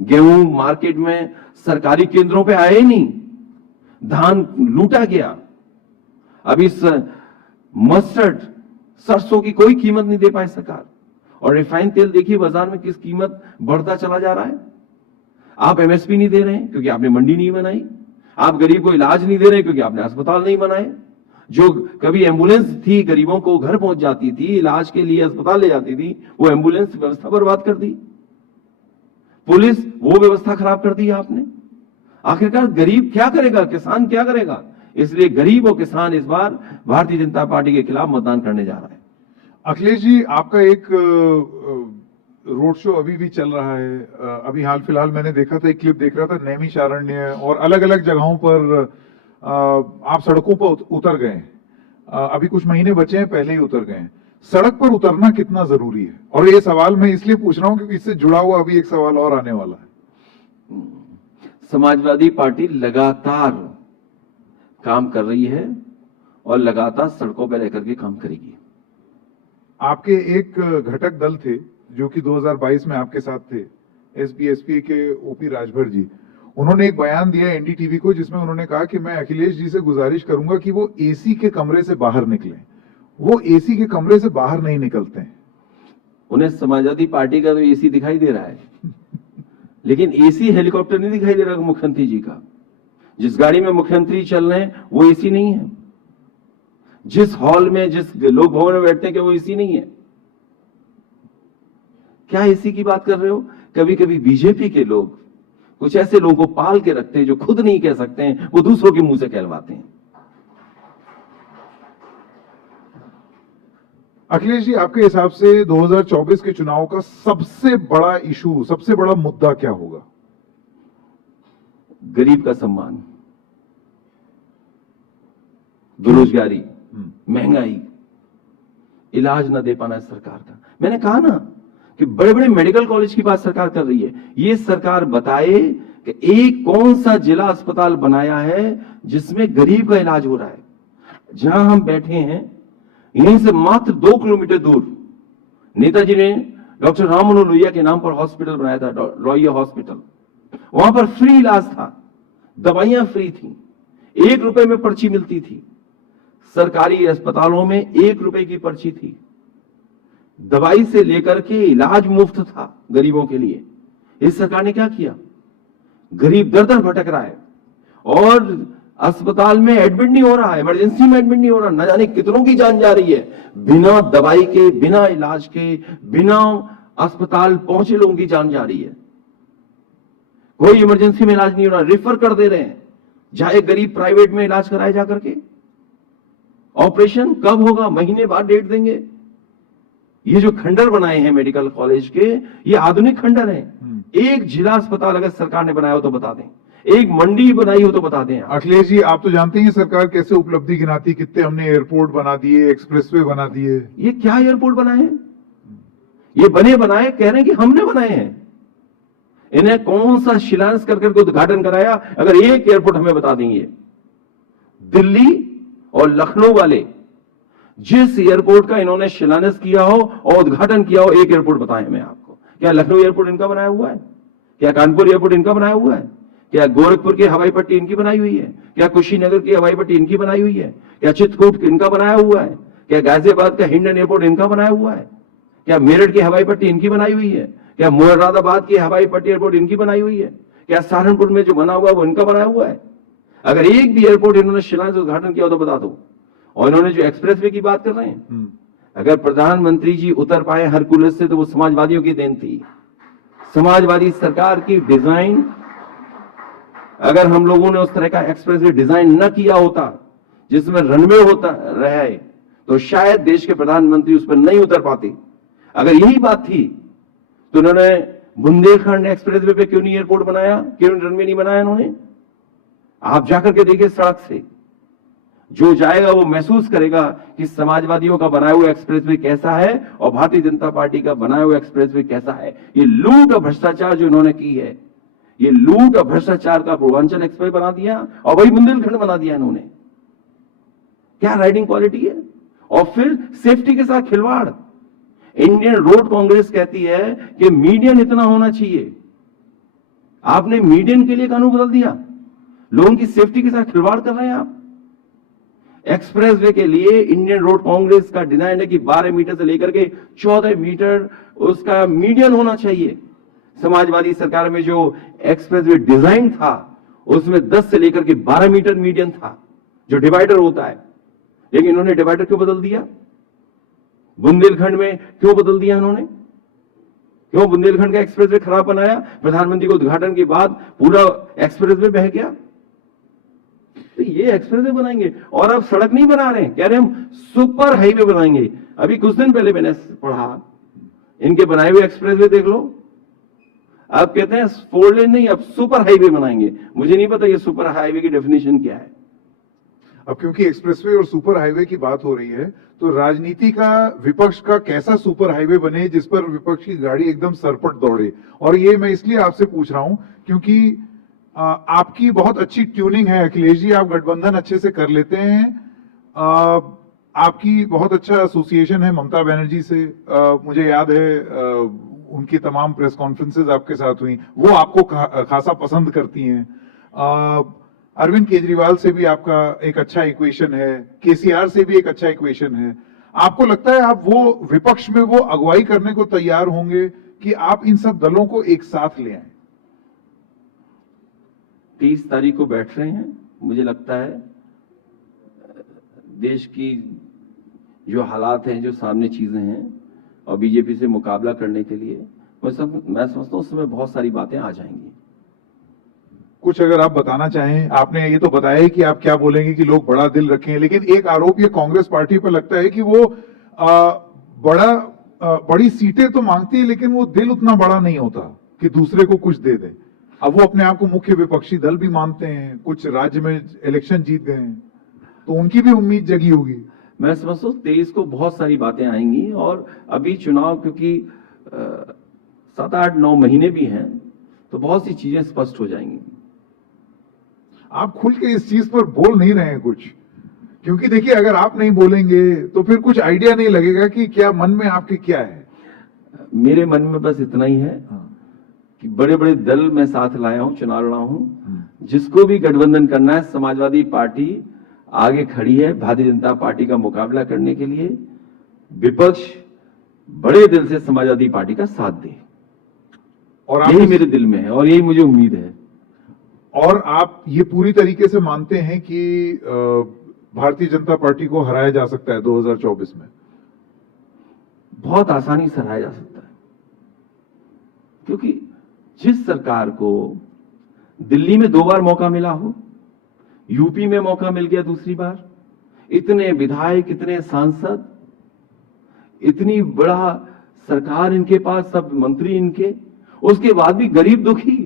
गेहूं मार्केट में सरकारी केंद्रों पे आए ही नहीं, धान लूटा गया, अभी मस्टर्ड सरसों की कोई कीमत नहीं दे पाई सरकार। और रिफाइंड तेल देखिए बाजार में किस कीमत बढ़ता चला जा रहा है। आप एमएसपी नहीं दे रहे हैं क्योंकि आपने मंडी नहीं बनाई। आप गरीब को इलाज नहीं दे रहे क्योंकि आपने अस्पताल नहीं बनाए। जो कभी एम्बुलेंस थी, गरीबों को घर पहुंच जाती थी, इलाज के लिए अस्पताल ले जाती थी, वो एम्बुलेंस व्यवस्था बर्बाद कर दी। पुलिस, वो व्यवस्था खराब कर दी आपने। आखिरकार गरीब क्या करेगा, किसान क्या करेगा? इसलिए गरीब और किसान इस बार भारतीय जनता पार्टी के खिलाफ मतदान करने जा रहा है। अखिलेश जी, आपका एक रोड शो अभी भी चल रहा है। अभी हाल फिलहाल मैंने देखा था, एक क्लिप देख रहा था, नैमिषारण्य और अलग अलग जगहों पर आप सड़कों पर उतर गए। अभी कुछ महीने बचे हैं, पहले ही उतर गए। सड़क पर उतरना कितना जरूरी है? और ये सवाल मैं इसलिए पूछ रहा हूं क्योंकि इससे जुड़ा हुआ अभी एक सवाल और आने वाला है। समाजवादी पार्टी लगातार काम कर रही है और लगातार सड़कों पर रहकर के काम करेगी। आपके एक घटक दल थे जो कि 2022 में आपके साथ थे, एसपी के ओपी राजभर जी। उन्होंने एक बयान दिया एनडीटीवी को जिसमें उन्होंने कहा कि मैं अखिलेश जी से गुजारिश करूंगा कि वो एसी के कमरे से बाहर निकलें। वो एसी के कमरे से बाहर नहीं निकलते हैं। उन्हें समाजवादी पार्टी का तो एसी दिखाई दे रहा है लेकिन एसी हेलीकॉप्टर नहीं दिखाई दे रहा मुख्यमंत्री जी का। जिस गाड़ी में मुख्यमंत्री चल रहे हैं वो एसी नहीं है। जिस हॉल में, जिस लोक भवन में बैठते हैं क्या वो एसी नहीं है? क्या एसी की बात कर रहे हो? कभी कभी बीजेपी के लोग कुछ ऐसे लोगों को पाल के रखते हैं जो खुद नहीं कह सकते हैं, वो दूसरों के मुंह से कहलवाते हैं। अखिलेश जी, आपके हिसाब से 2024 के चुनाव का सबसे बड़ा इशू, सबसे बड़ा मुद्दा क्या होगा? गरीब का सम्मान, बेरोजगारी, महंगाई, इलाज न दे पाना सरकार का। मैंने कहा ना कि बड़े बड़े मेडिकल कॉलेज की बात सरकार कर रही है। ये सरकार बताए कि एक कौन सा जिला अस्पताल बनाया है जिसमें गरीब का इलाज हो रहा है। जहां हम बैठे हैं यहीं से मात्र 2 किलोमीटर दूर नेताजी ने डॉक्टर राम मनोहर लोहिया के नाम पर हॉस्पिटल बनाया था, लोहिया हॉस्पिटल। वहां पर फ्री इलाज था, दवाइयां फ्री थी, 1 रुपए में पर्ची मिलती थी। सरकारी अस्पतालों में 1 रुपए की पर्ची थी। दवाई से लेकर के इलाज मुफ्त था गरीबों के लिए। इस सरकार ने क्या किया? गरीब दर दर भटक रहा है और अस्पताल में एडमिट नहीं हो रहा है, इमरजेंसी में एडमिट नहीं हो रहा। न जाने कितनों की जान जा रही है बिना दवाई के, बिना इलाज के, बिना अस्पताल पहुंचे लोगों की जान जा रही है। कोई इमरजेंसी में इलाज नहीं हो रहा, रेफर कर दे रहे हैं। जाए गरीब प्राइवेट में इलाज कराए जाकर के। ऑपरेशन कब होगा, महीने बाद डेट देंगे। ये जो खंडर बनाए हैं मेडिकल कॉलेज के, ये आधुनिक खंडर हैं। एक जिला अस्पताल अगर सरकार ने बनाया हो तो बता दें, एक मंडी बनाई हो तो बता दें। अखिलेश जी, आप तो जानते हैं सरकार कैसे उपलब्धि गिनाती, कितने हमने एयरपोर्ट बना दिए, एक्सप्रेसवे बना दिए। ये क्या एयरपोर्ट बनाए हैं? ये बने बनाए कह रहे हैं कि हमने बनाए हैं। इन्हें कौन सा शिलान्यास कर करके उद्घाटन कराया? अगर एक एयरपोर्ट हमें बता देंगे। दिल्ली और लखनऊ वाले जिस एयरपोर्ट का इन्होंने शिलान्यास किया हो और उद्घाटन किया हो, एक एयरपोर्ट बताएं मैं आपको। क्या लखनऊ एयरपोर्ट इनका बनाया हुआ है? क्या कानपुर एयरपोर्ट इनका बनाया हुआ है? क्या गोरखपुर की हवाई पट्टी इनकी बनाई हुई है? क्या कुशीनगर की हवाई पट्टी इनकी बनाई हुई है? क्या चित्रकूट इनका बनाया हुआ है? क्या गाजियाबाद का हिंडन एयरपोर्ट इनका बनाया हुआ है? क्या मेरठ की हवाई पट्टी इनकी बनाई हुई है? क्या मुरादाबाद की हवाई पट्टी एयरपोर्ट इनकी बनाई हुई है? क्या सहारनपुर में जो बना हुआ है वो इनका बनाया हुआ है? अगर एक भी एयरपोर्ट इन्होंने शिलान्यास उद्घाटन किया हो तो बता दो। और इन्होंने जो एक्सप्रेसवे की बात कर रहे हैं, अगर प्रधानमंत्री जी उतर पाए हरकुलस से तो वो समाजवादियों की देन थी। समाजवादी सरकार की डिजाइन, अगर हम लोगों ने उस तरह का एक्सप्रेसवे डिजाइन न किया होता जिसमें रनवे होता रहे, तो शायद देश के प्रधानमंत्री उस पर नहीं उतर पाते। अगर यही बात थी तो उन्होंने बुंदेलखंड एक्सप्रेसवे पे क्यों नहीं एयरपोर्ट बनाया, क्यों रनवे नहीं बनाया इन्होंने? आप जाकर के देखिए, सड़क से जो जाएगा वो महसूस करेगा कि समाजवादियों का बनाया हुआ एक्सप्रेसवे कैसा है और भारतीय जनता पार्टी का बनाया हुआ एक्सप्रेसवे कैसा है। ये लूट और भ्रष्टाचार जो इन्होंने की है, ये लूट और भ्रष्टाचार का पूर्वांचल एक्सप्रेस बना दिया और वही बुंदेलखंड बना दिया इन्होंने। क्या राइडिंग क्वालिटी है? और फिर सेफ्टी के साथ खिलवाड़। इंडियन रोड कांग्रेस कहती है कि मीडियन इतना होना चाहिए, आपने मीडियन के लिए कानून बदल दिया। लोगों की सेफ्टी के साथ खिलवाड़ कर रहे हैं आप। एक्सप्रेसवे के लिए इंडियन रोड कांग्रेस का डिजाइन है कि 12 मीटर से लेकर के 14 मीटर उसका मीडियन होना चाहिए। समाजवादी सरकार में जो एक्सप्रेसवे डिजाइन था उसमें 10 से लेकर के 12 मीटर मीडियन था, जो डिवाइडर होता है। लेकिन इन्होंने डिवाइडर क्यों बदल दिया? बुंदेलखंड में क्यों बदल दिया इन्होंने? क्यों बुंदेलखंड का एक्सप्रेसवे खराब बनाया? प्रधानमंत्री को उद्घाटन के बाद पूरा एक्सप्रेसवे बह गया। तो ये एक्सप्रेसवे बनाएंगे और अब सड़क नहीं बना रहे हैं, कह रहे हम सुपर हाईवे बनाएंगे। अभी कुछ दिन पहले मैंने पढ़ा, इनके बनाए हुए एक्सप्रेसवे देख लो। अब कहते हैं 4 लेन नहीं, अब सुपर हाईवे बनाएंगे। मुझे नहीं पता ये सुपर हाईवे की डेफिनेशन क्या है। अब क्योंकि एक्सप्रेसवे और सुपर हाईवे की बात हो रही है, तो राजनीति का, विपक्ष का कैसा सुपर हाईवे बने जिस पर विपक्ष की गाड़ी एकदम सरपट दौड़े। और ये मैं इसलिए आपसे पूछ रहा हूं क्योंकि आपकी बहुत अच्छी ट्यूनिंग है अखिलेश जी, आप गठबंधन अच्छे से कर लेते हैं। आपकी बहुत अच्छा एसोसिएशन है ममता बनर्जी से। मुझे याद है उनकी तमाम प्रेस कॉन्फ्रेंसेज आपके साथ हुई, वो आपको खासा पसंद करती हैं। अरविंद केजरीवाल से भी आपका एक अच्छा इक्वेशन है, केसीआर से भी एक अच्छा इक्वेशन है। आपको लगता है आप वो विपक्ष में वो अगुवाई करने को तैयार होंगे कि आप इन सब दलों को एक साथ ले आए? 30 तारीख को बैठ रहे हैं। मुझे लगता है देश की जो हालात हैं, जो सामने चीजें हैं और बीजेपी से मुकाबला करने के लिए मैं समझता हूं उस समय बहुत सारी बातें आ जाएंगी। कुछ अगर आप बताना चाहें। आपने ये तो बताया ही कि आप क्या बोलेंगे कि लोग बड़ा दिल रखें, लेकिन एक आरोप ये कांग्रेस पार्टी पर लगता है कि वो बड़ी सीटें तो मांगती है लेकिन वो दिल उतना बड़ा नहीं होता कि दूसरे को कुछ दे दे। अब वो अपने आप को मुख्य विपक्षी दल भी मानते हैं, कुछ राज्य में इलेक्शन जीत गए हैं, तो उनकी भी उम्मीद जगी होगी। मैं समझता हूँ 23 को बहुत सारी बातें आएंगी और अभी चुनाव क्योंकि 7, 8, 9 महीने भी हैं तो बहुत सी चीजें स्पष्ट हो जाएंगी। आप खुल के इस चीज पर बोल नहीं रहे हैं कुछ, क्योंकि देखिए अगर आप नहीं बोलेंगे तो फिर कुछ आइडिया नहीं लगेगा कि क्या मन में आपके क्या है। मेरे मन में बस इतना ही है कि बड़े बड़े दल मैं साथ लाया हूं, चुनाव लड़ा हूं। जिसको भी गठबंधन करना है, समाजवादी पार्टी आगे खड़ी है भारतीय जनता पार्टी का मुकाबला करने के लिए। विपक्ष बड़े दिल से समाजवादी पार्टी का साथ दे और यही मेरे दिल में है और यही मुझे उम्मीद है। और आप ये पूरी तरीके से मानते हैं कि भारतीय जनता पार्टी को हराया जा सकता है 2024 में? बहुत आसानी से हराया जा सकता है, क्योंकि जिस सरकार को दिल्ली में 2 बार मौका मिला हो, यूपी में मौका मिल गया दूसरी बार, इतने विधायक, इतने सांसद, इतनी बड़ा सरकार इनके पास, सब मंत्री इनके, उसके बाद भी गरीब दुखी,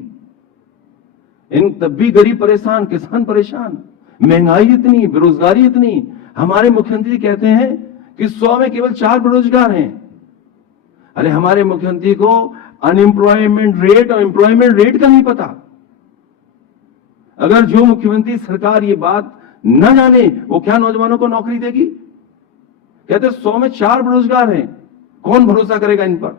तब भी गरीब परेशान, किसान परेशान, महंगाई इतनी, बेरोजगारी इतनी। हमारे मुख्यमंत्री कहते हैं कि 100 में केवल 4 बेरोजगार हैं। अरे हमारे मुख्यमंत्री को अनएम्प्लॉयमेंट रेट और एम्प्लॉयमेंट रेट का नहीं पता। अगर जो मुख्यमंत्री सरकार ये बात न जाने, वो क्या नौजवानों को नौकरी देगी? कहते 100 में 4 बेरोजगार हैं, कौन भरोसा करेगा इन पर?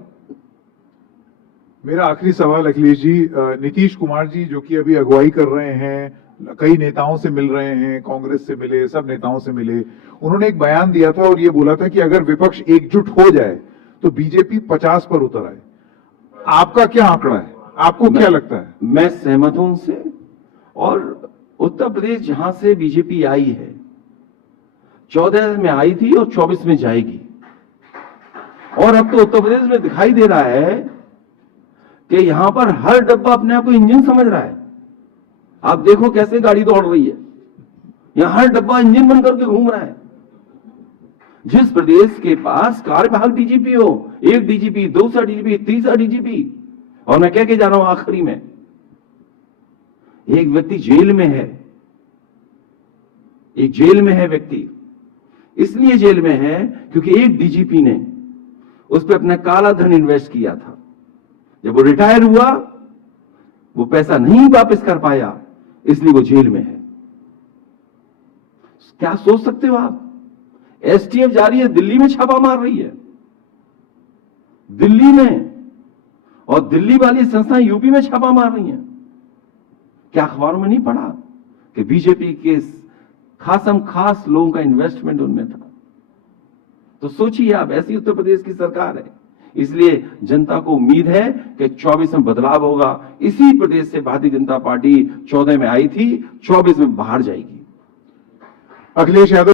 मेरा आखिरी सवाल अखिलेश जी, नीतीश कुमार जी जो कि अभी अगुवाई कर रहे हैं, कई नेताओं से मिल रहे हैं, कांग्रेस से मिले, सब नेताओं से मिले, उन्होंने एक बयान दिया था और ये बोला था कि अगर विपक्ष एकजुट हो जाए तो बीजेपी 50 पर उतर आए। आपका क्या आंकड़ा है? आपको क्या लगता है? मैं सहमत हूं उनसे। और उत्तर प्रदेश जहां से बीजेपी आई है, 14 में आई थी और 24 में जाएगी। और अब तो उत्तर प्रदेश में दिखाई दे रहा है कि यहां पर हर डब्बा अपने आप को इंजन समझ रहा है। आप देखो कैसे गाड़ी दौड़ रही है, यहां हर डब्बा इंजन बन करके घूम रहा है। जिस प्रदेश के पास कार्यवाहक डीजीपी हो, एक डीजीपी, दूसरा डीजीपी, तीसरा डीजीपी, और मैं कह के जा रहा हूं आखिरी में, एक व्यक्ति जेल में है, एक जेल में है व्यक्ति। इसलिए जेल में है क्योंकि एक डीजीपी ने उस पर अपना काला धन इन्वेस्ट किया था। जब वो रिटायर हुआ, वो पैसा नहीं वापस कर पाया, इसलिए वो जेल में है। क्या सोच सकते हो आप? एसटीएफ जा रही है, दिल्ली में छापा मार रही है, दिल्ली में, और दिल्ली वाली संस्थाएं यूपी में छापा मार रही हैं। क्या अखबारों में नहीं पढ़ा कि बीजेपी के खासम खास लोगों का इन्वेस्टमेंट उनमें था? तो सोचिए आप, ऐसी उत्तर प्रदेश की सरकार है। इसलिए जनता को उम्मीद है कि 24 में बदलाव होगा। इसी प्रदेश से भारतीय जनता पार्टी 14 में आई थी, 24 में बाहर जाएगी। अखिलेश यादव